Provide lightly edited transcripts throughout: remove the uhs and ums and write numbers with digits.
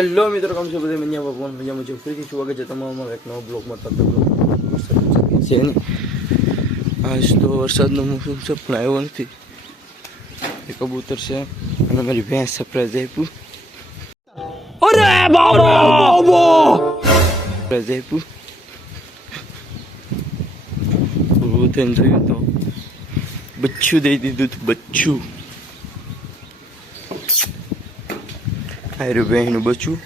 Hello મિત્રો, કેમ છો બધા? મજામાં છું. ફરીથી સ્વાગત છે તમારું એક નવા બ્લોગમાં. છે ને આજ તો વરસાદનો મોસમ છે પણ આવ્યો નથી. એ કબૂતર છે અને મારી ભેંસ સરપ્રાઈઝ આપ્યું. અરે બાબા સરપ્રાઈઝ આપ્યું. ઊભું થઈને જોયું તો બચ્ચું દઈ દીધું હતું. બચ્ચું આયરું બહેનું બચ્ચું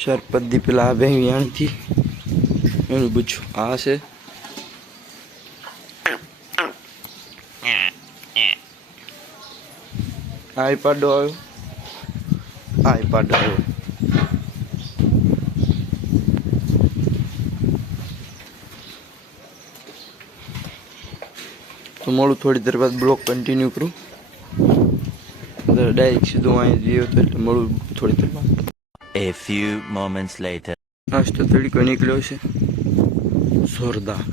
શરપદી પેલા બહેન આણથી એનું બચ્ચું આ છે. આઈપાડો આવ્યો. તો મળું થોડી દેર બાદ બ્લોગ કન્ટિન્યુ કરું. ડાયરેક્ટ સીધું અહીં જઈએ તો એટલે મળું થોડી દેર બાદ. A few moments later. આજ તો તડકો નીકળ્યો છે જોરદાર.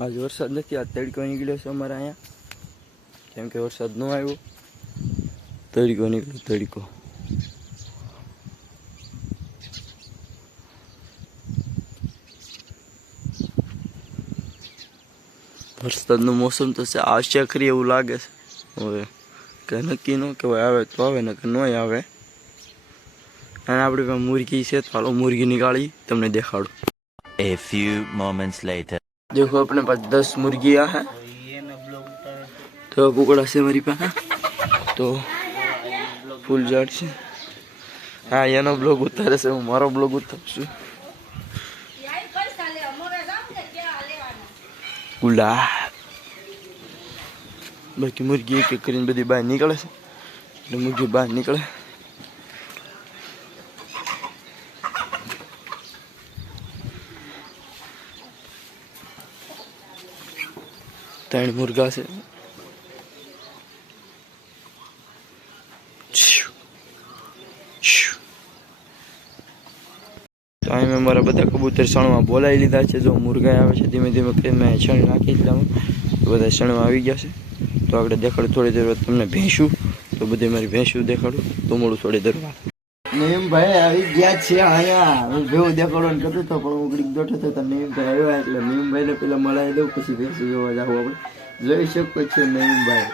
આજ વરસાદ નથી, આજ તડકો નીકળ્યો છે અમારે અહીંયા. કેમ કે વરસાદ ન આવ્યો, તડકો નીકળ્યો. તડકો વરસાદનું મોસમ તો છે આશા કરી એવું લાગે છે. હવે કે નક્કી ન કહેવાય, આવે તો આવે ને કે ન આવે. અને આપણી પાસે મુરગી છે તો હાલો મુરગી નીકાળી તમને દેખાડું. A few moments later. देखो अपने पास 10 मुर्गियां हैं. तो कुकड़ा से मेरी પાસે તો ફૂલ ઝાડ છે. હા, એનો બ્લોગ ઉતારે છે, હું મારો બ્લોગ ઉતારું છું. ગુલા બાકી મુરગી એક એક કરીને બધી બહાર નીકળે છે. એટલે મુરગી બહાર નીકળે. ત્રણ મુર્ગા છે. તો અહીં મેં મારા બધા કબૂતર સણમાં બોલાવી લીધા છે. જો મુર્ગા આવે છે ધીમે ધીમે કરીને મેં છણ નાખી દીધા. બધા સણમાં આવી ગયા છે. તો આપણે દેખાડું થોડી દેર બાદ તમને ભેંસું. તો બધી મારી ભેંસું દેખાડું તો મળું થોડી દેર બાદ. નીમભાઈ આવી ગયા છે અહીંયા. હું ભેવું દેખાડવાનું કરતો હતો પણ હું ઘડીક બેઠો હતો. નીમભાઈ આવ્યા એટલે નીમભાઈને પેલા મળાવી દઉં, પછી ભેંસું જોવા જાવ. આપણે જોઈ શકો છો નીમભાઈ.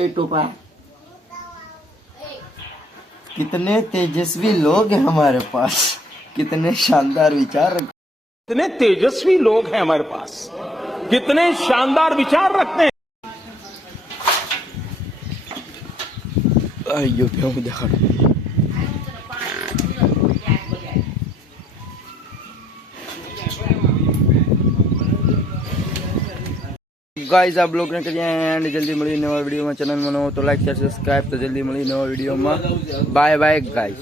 ए टोपा, कितने तेजस्वी लोग हैं हमारे पास, कितने शानदार विचार. कितने तेजस्वी लोग हैं हमारे पास, कितने शानदार विचार रखते हैं. आइयो क्यों देखा गाइस. आप लोग ने करिए एंड जल्दी मिली नवा वीडियो में. चैनल में नवा तो लाइक शेयर सब्सक्राइब. तो जल्दी मिली नवा वीडियो में. Bye bye guys.